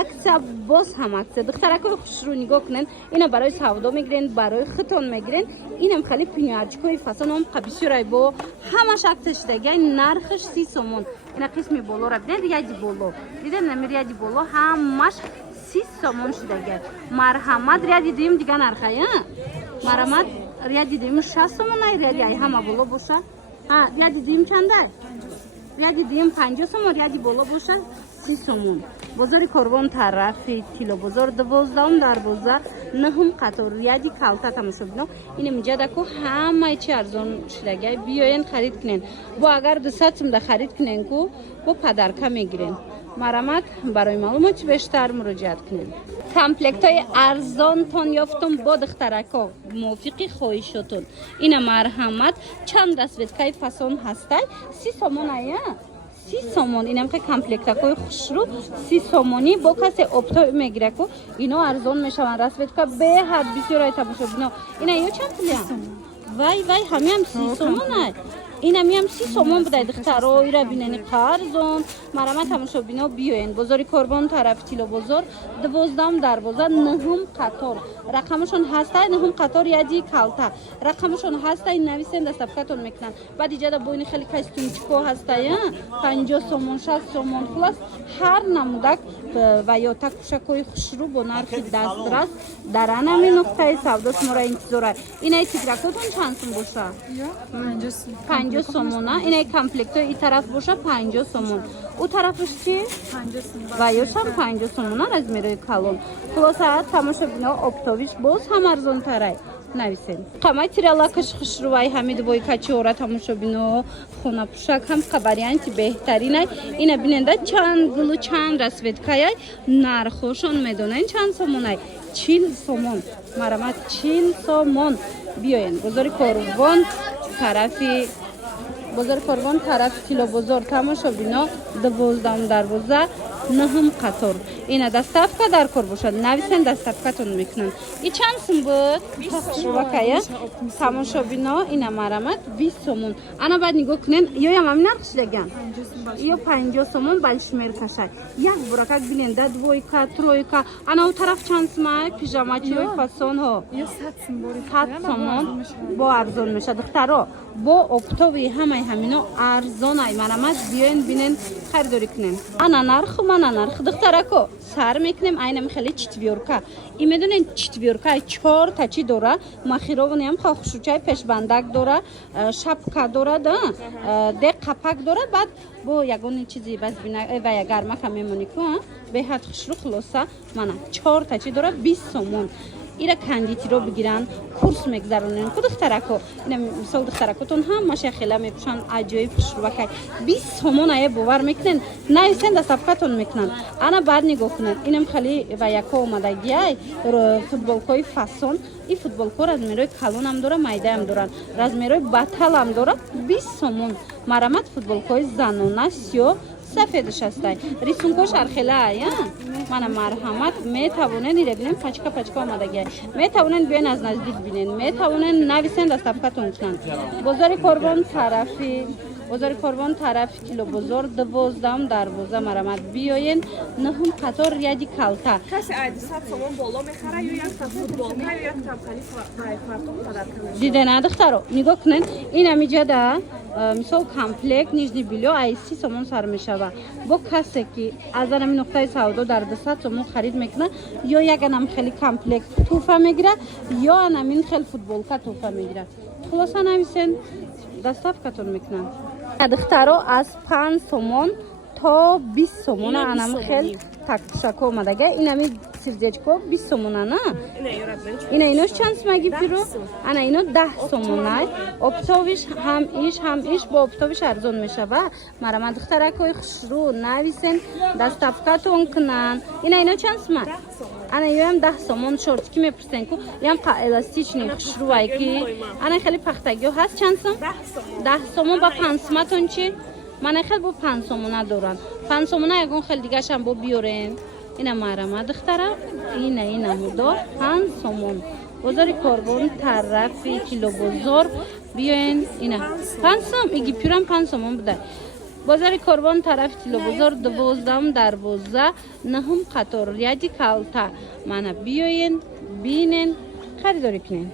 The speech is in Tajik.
акция باز هم акция دخترکای خوش رو نگاه کنن اینا برای سودا میگیرن برای ختان میگیرن اینم خیلی پینیارچکای فسان هم قبیسیورای با همش акция شده نرخش 30 سومون اینا قسمی بالا را بدن ریادی بالا دیدن نمیریادی بالا همش 30 سومون شده مرحمت ریادی دیم دیگه نرخه مرحمت ریادی دیم 60 سومون نه ریادی ای همه بالا باشه ها ریادی دیم چنده ریادی دیم 50 سومون ریادی بالا باشه 30 سومون بازار کاروان طرفی کیلو بازار 12 در بازار نهم قطار ریادی کالتا تماشا بینو این میجاده که همه چی ارزان شده بیاین خرید کنین با اگر 200 سوم خرید کنین کو با پدرکه میگیرین مرحمت برای معلومات بیشتر مراجعه کنین کامپلکت های ارزان تون یافتم با دخترکا موافقی خواهشتون این مرحمت چند دستویتکای فسان هسته 30 سومون آیا 30 سومون اینم که کامپلکت های خوش رو 30 سومونی با کسی اپتا میگیره که اینا ارزان میشون دستویتکا به حد بسیار تماشا بینو اینا یا چند پولیه وای همه هم 30 سومون این هم 30 سومون بوده دخترای را بینن قرضون مرحمت تماشا بینو بیاین بازار کاروان طرف کیلو بازار 12 در بازار نهم قطار رقمشون هسته نهم قطار یادی کالتا رقمشون هسته این نویسن دستکاتون میکنن بعد ایجاد بوین خیلی کاستومچکو هسته 50 سومون 60 سومون خلاص هر نمودک و یا تکشکوی خوشرو با نرخ دسترس در همین نقطه سودا شما را انتظار اینای تیکراکتون چند سوم باشه 50 سومون اینای کامپلکت این طرف باشه 50 سومون او طرفش چی 50 سومون و یوش هم 50 سومون از میره کالون خلاصه تماشا بینو اپتویش باز هم ارزان تره نویسین قامای تیرالاکش خوشروای حمید بای کچورا تماشا بینو خونه پوشک هم خبریانتی بهترینه اینا بیننده چند گلو چند رسویدکای نرخوشون میدونن چند سومونه 40 سومون مرحمت 40 سومون بیاین بازار کاروان طرفی بازار کاروان طرف کیلو بازار تماشا بینو 12 در بازار نهم قطار اینا دستافکا در کار باشد نویسن دستافکاتون میکنن این چند سوم بود شوکایا تماشا بینو اینا مرحمت 20 سومون انا بعد نگاه کنین یا هم نقش لگن یا 50 سومون بالشمیر کشای یک براکک بیننده دویکا ترویکا انا اون طرف چند سوم پیژاما چوی فاسون ها 100 سومون با ارزان میشه دخترا با اپتوی همینو ارزانای مرحمت بیاین بینن خریداری کنین انا نرخ دخترکو سر میکنیم اینم خیلی چتویورکا این میدونین چتویورکا 4 تا چی داره مخیرونی هم خوشوچای پشبندک داره شپکا داره ده قپک داره بعد با یگون چیزی بس بینه و یا گرمک هم میمونی که به حد خوش رو خلاصه منه 4 تا چی داره 20 سومون ایرا کندیتی رو بگیرن کورس میگذرونن که دخترکو اینا مثال دخترکوتون هم ماشه خیلی میپوشن عجایب خوش رو بکای 20 سومون ای باور میکنن نویسن دستافکاتون میکنن انا بعد نگاه کنن اینم خیلی و یکا اومدگی ای فوتبالکای فاسون این فوتبالکار از میروی کلون هم داره میده هم دارن از میروی بطل هم داره 20 سومون مرحمت فوتبالکای زنونه سیو سفیدش هسته ریسونکوش ارخیله یا من مرحمت میتوانن ایره بینن پچکا آمدگی میتوانن بیان از نزدیک بینن میتوانن نویسن دستافکاتون کنن بازار کاروان طرف کیلو بازار 12 در بازار مرحمت بیاین نهم قطار ریادی کالتا کسی عادی 100 سومون بالا میخره یا یک تا فوتبال یا یک کمپانی فراتون دیده نه دخترو نگاه کنن این امیجاده مثال کامپلکت نیجنی بیلو ای 30 سومون سر میشوه با کسی که از همین نقطه سودا در 200 سومون خرید میکنه یا یک انم خیلی کامپلکت توفه میگیره یا انم خیلی فوتبالکا توفه میگیره خلاصا نویسن دستافکاتون میکنن دخترو از 5 سومون تا 20 سومون انم خیلی تکشکو اومدگه اینمی سیرزیچکو 20 سومونه نه ایناش چند سمگی پیرو انا اینو 10 سومونه اپتویش هم ایش با اپتویش ارزون میشه و مرحمت دخترکوی خوشرو نویسن دستافکاتون کنن اینا چند سمه انا هم 10 سومون شورت کی میپرسن کو هم الاستیچ نی خوشرو ای کی انا خیلی پختگی هست چند سوم 10 سومون با 5 سومتون چی من خیلی با 5 سومونه دارن 5 سومونه یگون خیلی دیگه شم با بیارن اینا مرحمت دخترا اینا مودا 5 سومون بازار کاروان طرف کیلو بازار بیاین اینا 5 سوم ایگی پیرم 5 سومون بوده بازار کاروان طرف تیلو بازار 12 دروازه نهم قطار ریادی کالتا. منو بیاین بینین خریداری کنین.